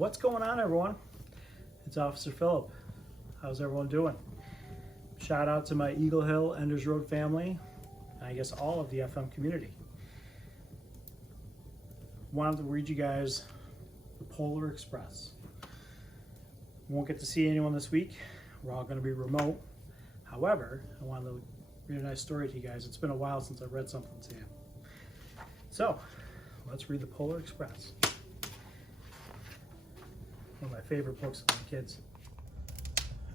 What's going on, everyone? It's Officer Philip. How's everyone doing? Shout out to my Eagle Hill, Enders Road family, and I guess all of the FM community. Wanted to read you guys the Polar Express. Won't get to see anyone this week. We're all going to be remote. However, I wanted to read a nice story to you guys. It's been a while since I've read something to you. So, let's read the Polar Express. One of my favorite books for my kids.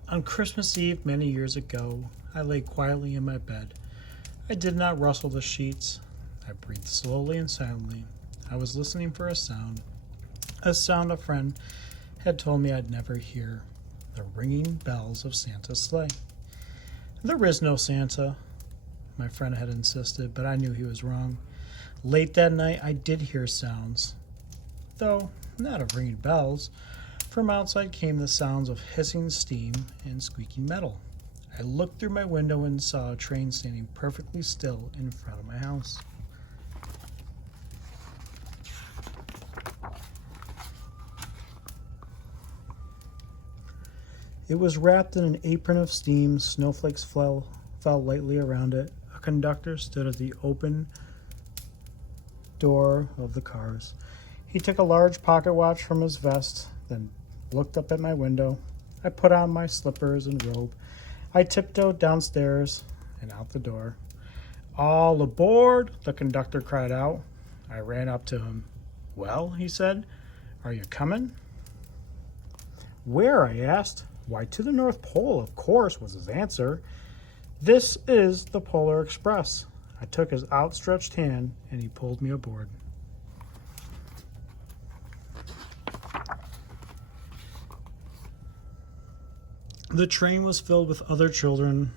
On Christmas Eve many years ago, I lay quietly in my bed. I did not rustle the sheets. I breathed slowly and silently. I was listening for a sound a friend had told me I'd never hear, the ringing bells of Santa's sleigh. There is no Santa, my friend had insisted, but I knew he was wrong. Late that night, I did hear sounds, though not of ringing bells. From outside came the sounds of hissing steam and squeaking metal. I looked through my window and saw a train standing perfectly still in front of my house. It was wrapped in an apron of steam. Snowflakes fell lightly around it. A conductor stood at the open door of the cars. He took a large pocket watch from his vest, then looked up at my window. I put on my slippers and robe. I tiptoed downstairs and out the door. "All aboard!" the conductor cried out. I ran up to him. "Well," he said, "are you coming?" "Where?" I asked. "Why, to the North Pole, of course," was his answer. "This is the Polar Express." I took his outstretched hand and he pulled me aboard. The train was filled with other children,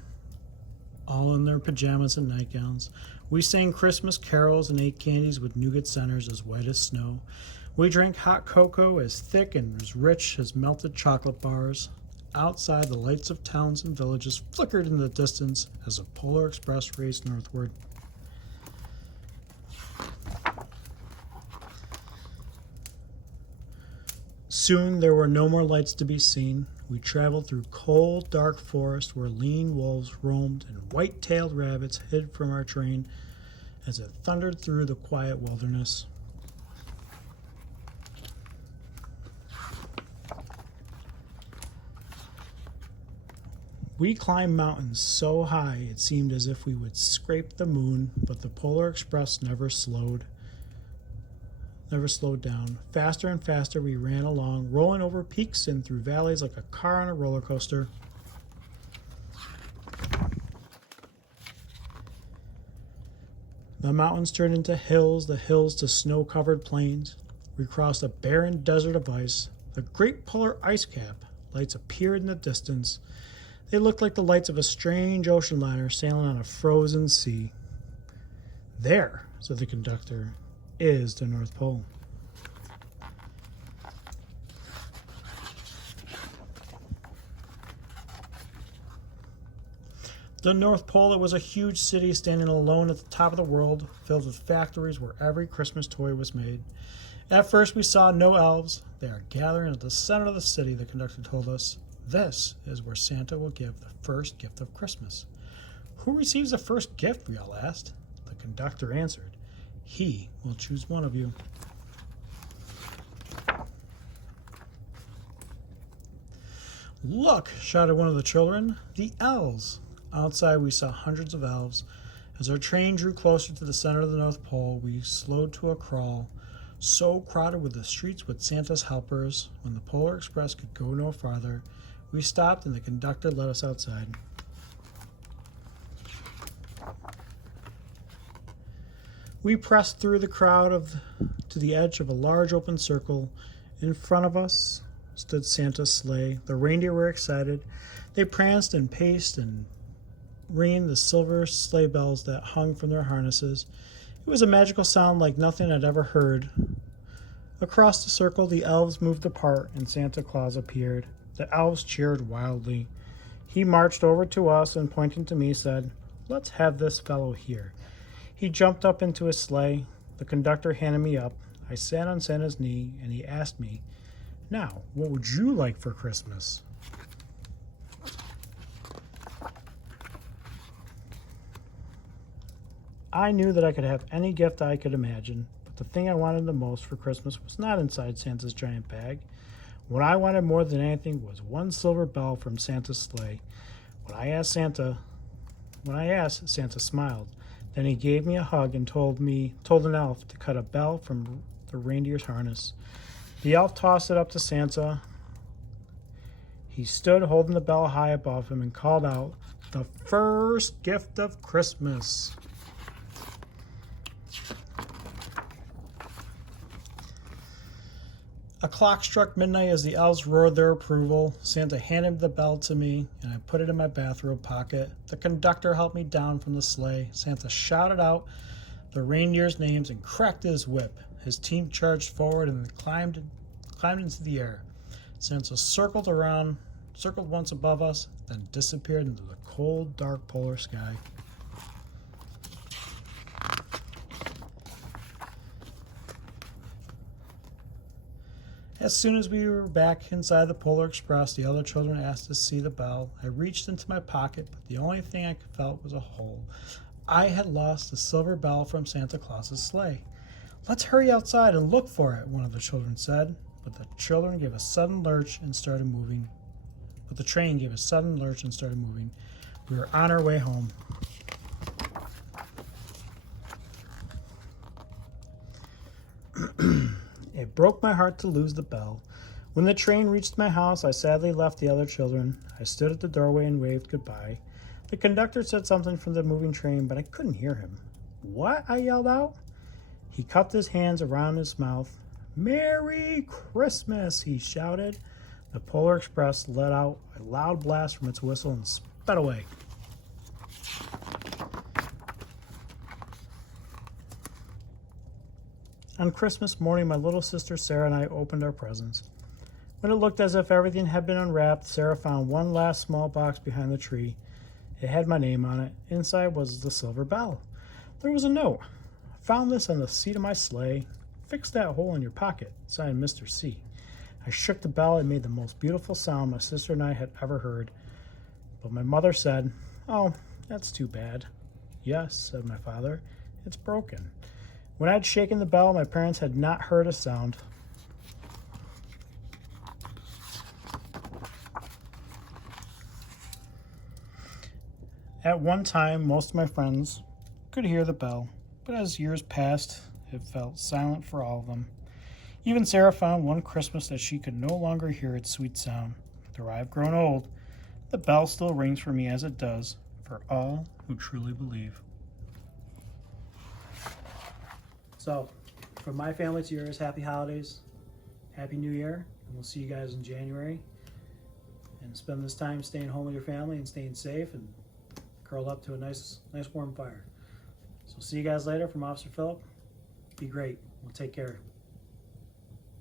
all in their pajamas and nightgowns. We sang Christmas carols and ate candies with nougat centers as white as snow. We drank hot cocoa as thick and as rich as melted chocolate bars. Outside, the lights of towns and villages flickered in the distance as the Polar Express raced northward. Soon there were no more lights to be seen. We traveled through cold, dark forests where lean wolves roamed and white-tailed rabbits hid from our train as it thundered through the quiet wilderness. We climbed mountains so high it seemed as if we would scrape the moon, but the Polar Express never slowed down. Faster and faster we ran along, rolling over peaks and through valleys like a car on a roller coaster. The mountains turned into hills, the hills to snow-covered plains. We crossed a barren desert of ice. The great polar ice cap lights appeared in the distance. They looked like the lights of a strange ocean liner sailing on a frozen sea. "There," said the conductor, "is the North Pole." The North Pole, it was a huge city standing alone at the top of the world, filled with factories where every Christmas toy was made. At first we saw no elves. "They are gathering at the center of the city," the conductor told us. "This is where Santa will give the first gift of Christmas." "Who receives the first gift?" we all asked. The conductor answered, "He will choose one of you." "Look!" shouted one of the children. "The elves!" Outside we saw hundreds of elves. As our train drew closer to the center of the North Pole, we slowed to a crawl. So crowded were the streets with Santa's helpers, when the Polar Express could go no farther, we stopped and the conductor let us outside. We pressed through the crowd to the edge of a large open circle. In front of us stood Santa's sleigh. The reindeer were excited. They pranced and paced and ringing the silver sleigh bells that hung from their harnesses. It was a magical sound like nothing I'd ever heard. Across the circle, the elves moved apart and Santa Claus appeared. The elves cheered wildly. He marched over to us and, pointing to me, said, "Let's have this fellow here." He jumped up into his sleigh. The conductor handed me up. I sat on Santa's knee, and he asked me, Now, what would you like for Christmas? I knew that I could have any gift I could imagine, but the thing I wanted the most for Christmas was not inside Santa's giant bag. What I wanted more than anything was one silver bell from Santa's sleigh. When I asked, Santa smiled. Then he gave me a hug and told an elf to cut a bell from the reindeer's harness. The elf tossed it up to Santa. He stood holding the bell high above him and called out, "The first gift of Christmas." A clock struck midnight as the elves roared their approval. Santa handed the bell to me, and I put it in my bathrobe pocket. The conductor helped me down from the sleigh. Santa shouted out the reindeers' names and cracked his whip. His team charged forward and climbed into the air. Santa circled once above us, then disappeared into the cold, dark polar sky. As soon as we were back inside the Polar Express, the other children asked to see the bell. I reached into my pocket, but the only thing I felt was a hole. I had lost the silver bell from Santa Claus's sleigh. "Let's hurry outside and look for it," one of the children said. But the train gave a sudden lurch and started moving. We were on our way home. It broke my heart to lose the bell. When the train reached my house, I sadly left the other children. I stood at the doorway and waved goodbye. The conductor said something from the moving train, but I couldn't hear him. "What?" I yelled out. He cupped his hands around his mouth. "Merry Christmas," he shouted. The Polar Express let out a loud blast from its whistle and sped away. On Christmas morning, my little sister Sarah and I opened our presents. When it looked as if everything had been unwrapped, Sarah found one last small box behind the tree. It had my name on it. Inside was the silver bell. There was a note. "Found this on the seat of my sleigh. Fix that hole in your pocket. Signed, Mr. C." I shook the bell and made the most beautiful sound my sister and I had ever heard. But my mother said, "Oh, that's too bad." "Yes," said my father, "it's broken." When I'd shaken the bell, my parents had not heard a sound. At one time, most of my friends could hear the bell, but as years passed, it felt silent for all of them. Even Sarah found one Christmas that she could no longer hear its sweet sound. Though I've grown old, the bell still rings for me as it does for all who truly believe. So, from my family to yours, happy holidays, happy new year, and we'll see you guys in January. And spend this time staying home with your family and staying safe and curled up to a nice warm fire. So see you guys later. From Officer Philip. Be great. We'll take care.